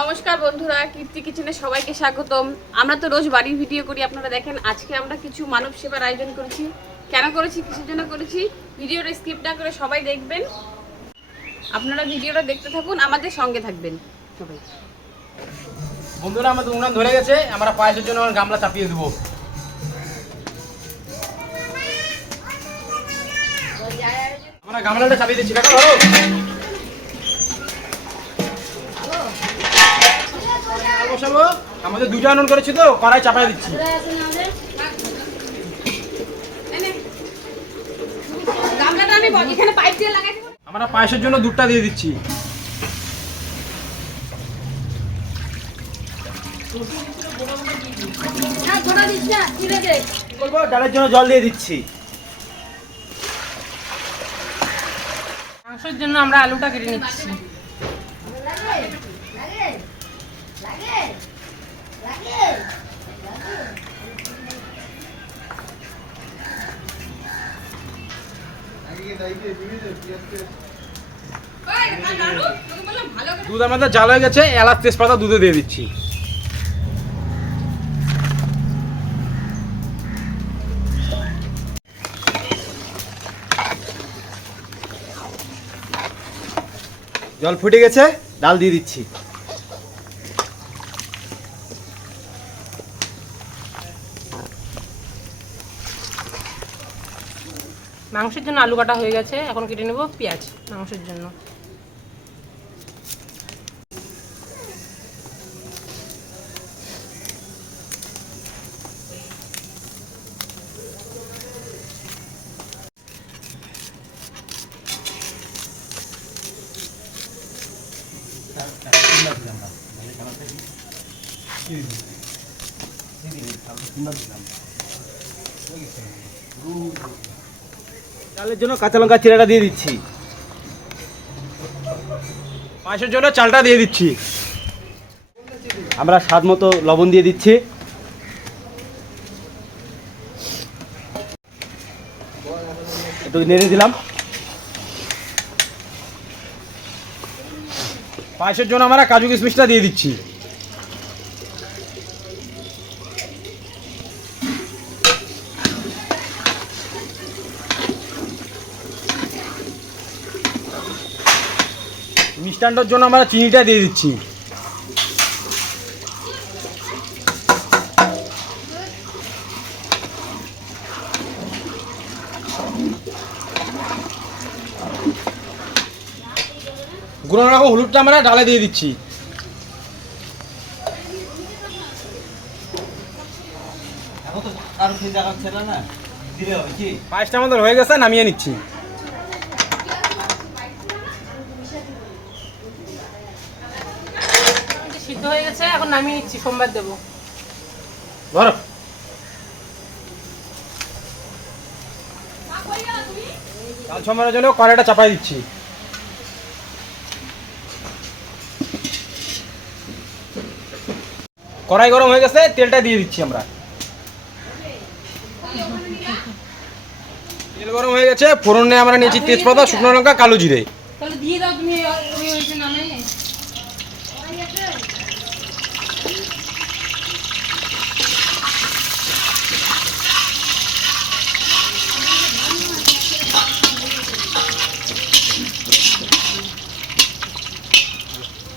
নমস্কার বন্ধুরা, কীর্তি কিচেনে সবাইকে স্বাগতম। আমরা তো রোজ বাড়ির ভিডিও করি, আপনারা দেখেন। আজকে আমরা কিছু মানব সেবার আয়োজন করেছি। কেন করেছি, কিসের জন্য করেছি, ভিডিওটা স্কিপ না করে সবাই দেখবেন। আপনারা ভিডিওটা দেখতে থাকুন, আমাদের সঙ্গে থাকবেন সবাই। বন্ধুরা, আমাদের উনান ধরে গেছে, আমরা পায়েসের জন্য গামলা চাপিয়ে দেবো। আমরা গামলাটা চাপিয়ে দিচ্ছি, কাকা ধরো। বসাবো, আমাদের দুটো উনুন করেছি তো, কড়াই চাপাই দিচ্ছি। আমরা পায়েসের জন্য দুধটা দিয়ে দিচ্ছি। ডালের জন্য জল দিয়ে দিচ্ছি। মাংসের জন্য আমরা আলুটা কেটে নিচ্ছি। দুধ আমাদের জাল হয়ে গেছে, এলাচ তেজপাতা দুধে দিয়ে দিচ্ছি। জল ফুটে গেছে, ডাল দিয়ে দিচ্ছি। মাংসের জন্য আলু কাটা হয়ে গেছে, এখন কেটে নেব পেঁয়াজ মাংসের জন্য। চালের জন্য কাঁচা লঙ্কা চিরাটা দিয়ে দিচ্ছি। পায়েসের জন্য চালটা দিয়ে দিচ্ছি। আমরা স্বাদ মতো লবণ দিয়ে দিচ্ছি। একটু নেড়ে দিলাম। পায়েসের জন্য আমরা কাজু কিশমিশটা দিয়ে দিচ্ছি। মিষ্টান্নর জন্য আমরা চিনিটা দিয়ে দিচ্ছি। গুঁড়ো রকম হলুদটা আমরা ডালে দিয়ে দিচ্ছি। পায়েসটা আমাদের হয়ে গেছে, নামিয়ে নিচ্ছি। সিদ্ধ হয়ে গেছে, এখন নামিয়ে নিচ্ছি, সোমবার দেবো। ধরো। চাল সম্বারের জন্য কড়াইটা চাপাই দিচ্ছি। কড়াই গরম হয়ে গেছে, তেলটা দিয়ে দিচ্ছি আমরা। তেল গরম হয়ে গেছে, ফোড়নে আমরা নিয়েছি তেজপাতা, শুকনো লঙ্কা, কালো জিরে। তাহলে দিয়ে দাও তুমি, হয়েছে নামে।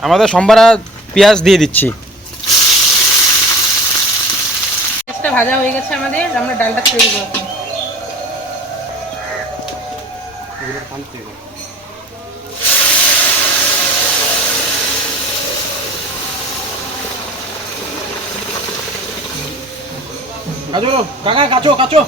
আমাদের সম্বারা পেঁয়াজ দিয়ে দিচ্ছি। পেঁয়াজটা ভাজা হয়ে গেছে আমাদের, আমরা ডালটা ছেড়ে দেবো এখন। কাচো কাকা, কাচো কাচো।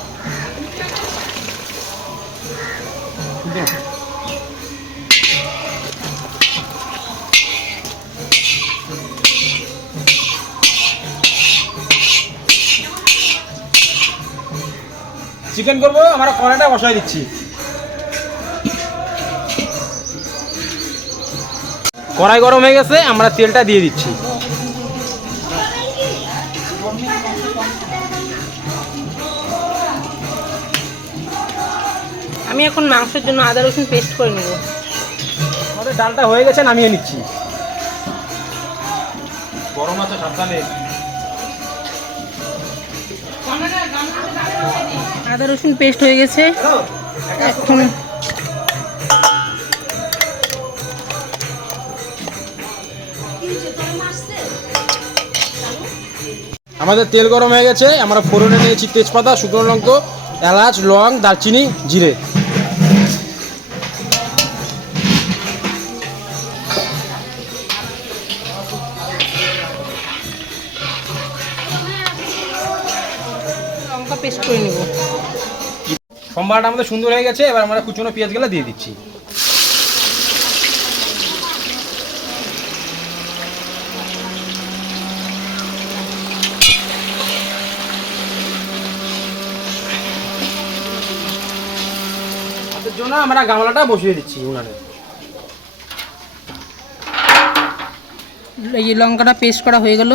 চিকেন করবো, আমরা কড়াইটা বসাই দিচ্ছি। কড়াই গরম হয়ে গেছে, আমরা তেলটা দিয়ে দিচ্ছি। আমি এখন মাংসের জন্য আদা রসুন পেস্ট করে নেব। আমাদের ডালটা হয়ে গেছে, নামিয়ে নিচ্ছি। গরম আছে সাবধানে। আদা রসুন পেস্ট হয়ে গেছে। এখন আমাদের তেল গরম হয়ে গেছে, আমরা ফোড়নে নিয়েছি তেজপাতা, শুকনো লঙ্কা, এলাচ, লং, দারচিনি, জিরে। লঙ্কা পেস্ট করে নেব। সম্বারটা আমাদের সুন্দর হয়ে গেছে, এবার আমরা কুচনো পেঁয়াজগুলো দিয়ে দিচ্ছি। তার জন্য আমরা গামলাটা বসিয়ে দিচ্ছি উনানে। এই যে লঙ্কাটা পেস্ট করা হয়ে গেল,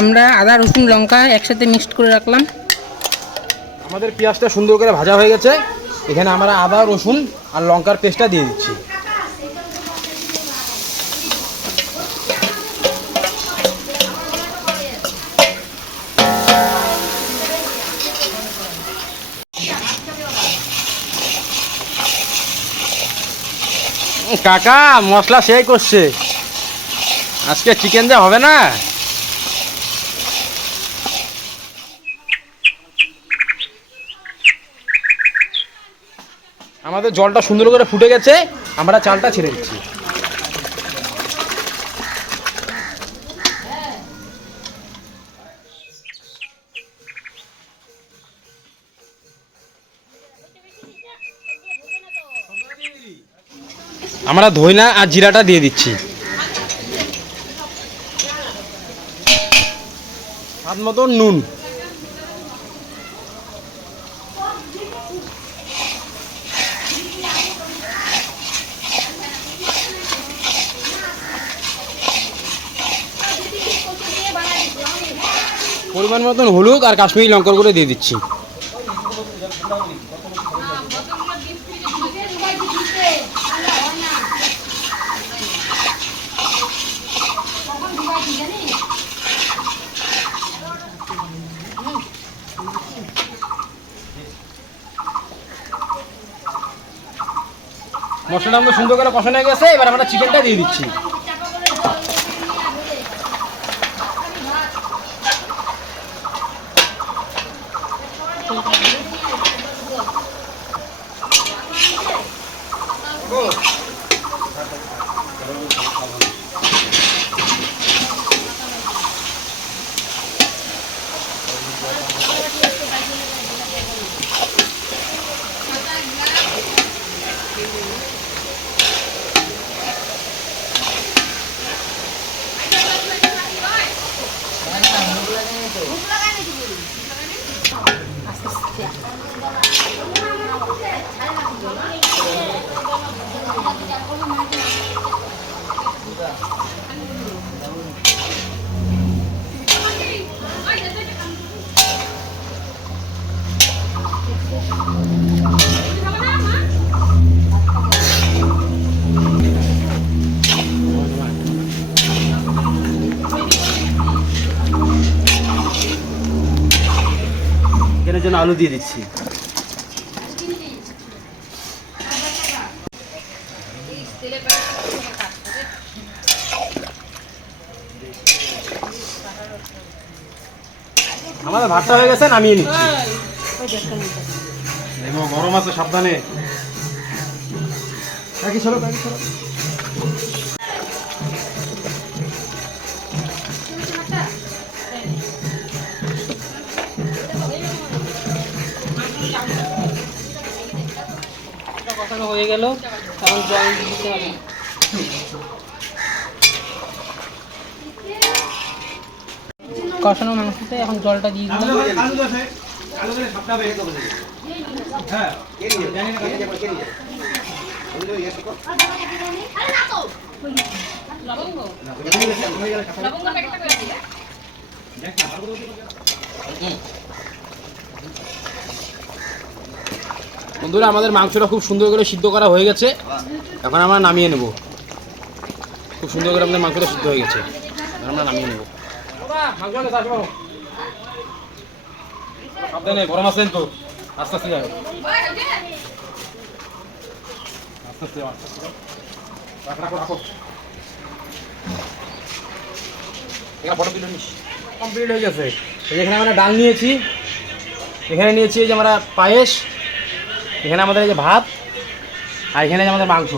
আমরা আদা রসুন লঙ্কা একসাথে মিক্সড করে রাখলাম। আমাদের পেঁয়াজটা সুন্দর করে ভাজা হয়ে গেছে, এখানে আমরা আদা রসুন আর লঙ্কার পেস্টটা দিয়ে দিচ্ছি। কাকা মশলা সেই করছে, আজকে চিকেন যা হবে না। আমাদের জলটা সুন্দর করে ফুটে গেছে, আমরা চালটা ছেড়ে দিচ্ছি। আমরা ধইনা আর জিরাটা দিয়ে দিচ্ছি। স্বাদ মতো নুন। পরিমাণ মতন হলুদ আর কাশ্মীরি লঙ্কার গুঁড়ো দিয়ে দিচ্ছি। মশলাটা আমাদের সুন্দর করে কষানো হয়ে গেছে, এবার আমরা চিকেনটা দিয়ে দিচ্ছি। এর জন্য আলু দিয়ে দিচ্ছি। আমাদের ভাতটা হয়ে গেছে, নামিয়ে নিচ্ছি। গরম আছে সাবধানে। কষানো হয়ে গেল, এখন জল দিতে হবে। কষানো মাংসতে এখন জলটা দিয়ে দিলাম। বন্ধুরা আমাদের মাংসটা খুব সুন্দর করে সিদ্ধ করা হয়ে গেছে, এখন আমরা নামিয়ে নেব। খুব সুন্দর করে আমাদের মাংসটা সিদ্ধ হয়ে গেছে, আমরা নামিয়ে নেব। সাবধানে, গরম আছেন তো, আস্তে আস্তে যাবে, আস্তে আস্তে আস্তে আস্তে রাখো রাখো। এখানে ফটো তুলে নিস। কমপ্লিট হয়ে গেছে। এখানে আমরা ডাল নিয়েছি, এখানে নিয়েছি এই যে আমরা পায়েস, এখানে আমাদের এই যে ভাত, আর এখানে যে আমাদের মাংস।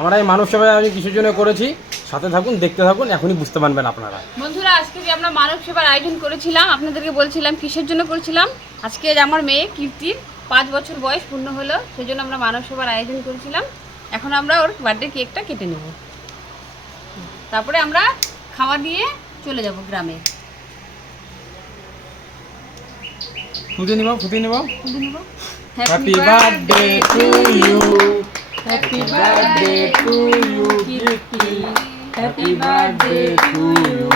আমরা এই মানব সেবা আমি কিছুর জন্য করেছি, সাথে থাকুন, দেখতে থাকুন, এখনই বুঝতে পারবেন আপনারা। বন্ধুরা, আজকে যে আমরা মানব সেবার আয়োজন করেছিলাম, আপনাদেরকে বলছিলাম কিসের জন্য করেছিলাম। আজকে আমার মেয়ে কীর্তির 5 বছর বয়স পূর্ণ হলো, সেই জন্য আমরা মানব সেবার আয়োজন করেছিলাম। এখন আমরা ওর বার্থডে কেকটা কেটে নেব, তারপরে আমরা খাওয়া দিয়ে চলে যাব গ্রামে। ফুটে নিব, ফুটে নিব। Happy birthday to you, happy birthday to you Kirti, happy birthday to you.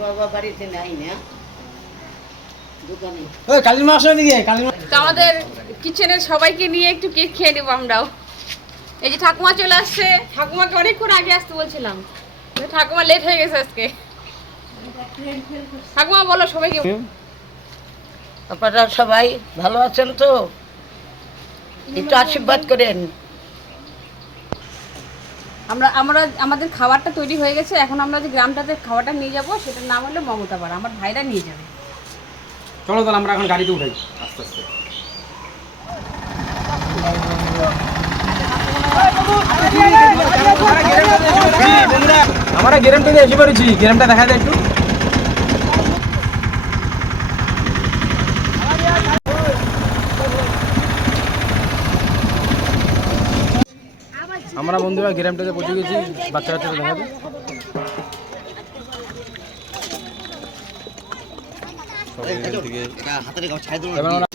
বাবা বাড়িতে নাই না, দোকানে। ওই কালিমা আসো এদিকে, কালিমা। তো আমাদের কিচেনের সবাইকে নিয়ে একটু কেক খেয়ে নেবো আমরাও। এই যে ঠাকুমা চলে আসছে, ঠাকুমাকে অনেকক্ষণ আগে আসতে বলছিলাম, কিন্তু ঠাকুমা লেট হয়ে গেছে আজকে। ঠাকুমা বলো সবাইকে। আপনারা সবাই ভালো আছেন তো? একটু আশীর্বাদ করেন। আমরা আমাদের খাবারটা তৈরি হয়ে গেছে, এখন আমরা যে গ্রামটাতে খাবারটা নিয়ে যাব সেটার নাম হলো মমতাপাড়া, আমার ভাইরা নিয়ে যাবে। চলো তাহলে আমরা এখন গাড়িতে উঠাই আস্তে আস্তে। আমরা গ্রামটাতে এসে পড়েছি, গ্রামটা দেখা যায় একটু। আমরা বন্ধুরা গ্রামটাতে পৌঁছে গেছি, বাচ্চা বাচ্চাদের দেখাতে। এবার আমরা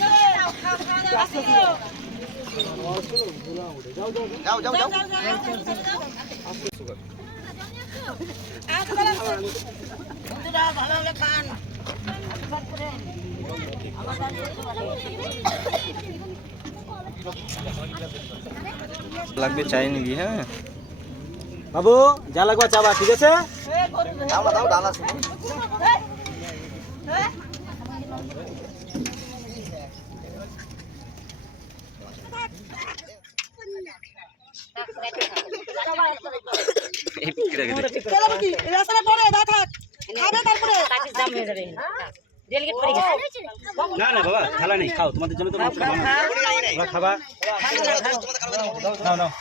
লাগবে চাই নিবি। হ্যাঁ বাবু যা লাগবে চাবা, ঠিক আছে? না না বাবা, খেলা নেই, খাও, তোমাদের জন্য তো খাবা, নাও নাও।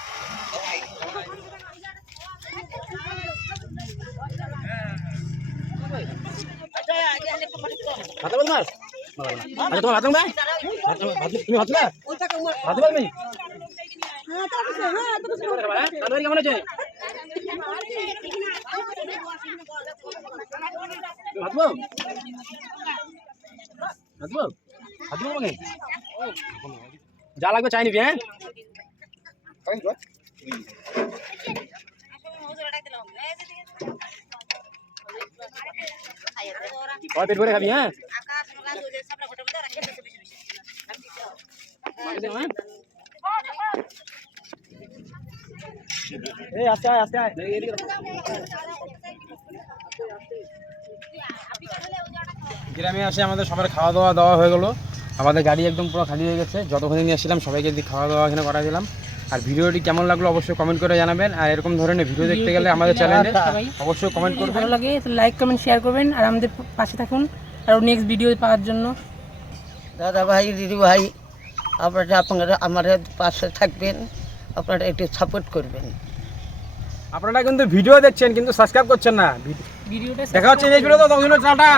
ভাত বল মাস, আচ্ছা তোমার ভাত না, তুমি ভাত না, ভাত বল নেই। তাহলে কেমন আছে? ভাত বল, ভাত বল, ভাত বল মানে যা লাগবে চাই নিবি। হ্যাঁ পেট ভরে খাবি। হ্যাঁ এই আস্তে আয়, আস্তে আয়। গ্রামে আসে আমাদের সবার খাওয়া দাওয়া হয়ে গেলো, আমাদের গাড়ি একদম পুরো খালি হয়ে গেছে। যতক্ষণ নিয়ে আসছিলাম সবাইকে খাওয়া দাওয়া এখানে করা দিলাম। আর ভিডিওটি কেমন লাগলো অবশ্যই কমেন্ট করে জানাবেন। আর এরকম ধরনের ভিডিও দেখতে গেলে আমাদের চ্যানেলে অবশ্যই কমেন্ট করবেন, ভালো লাগে লাইক কমেন্ট শেয়ার করবেন, আর আমাদের পাশে থাকুন আর নেক্সট ভিডিও পাওয়ার জন্য। দাদা ভাই, দিদি ভাই, আপনারা আমাদের পাশে থাকবেন, আপনারা একটু সাপোর্ট করবেন। আপনারা কিন্তু ভিডিও দেখছেন কিন্তু সাবস্ক্রাইব করছেন না। ভিডিওটা দেখা হচ্ছে নেক্সট ভিডিওতে, ততদিন টাটা।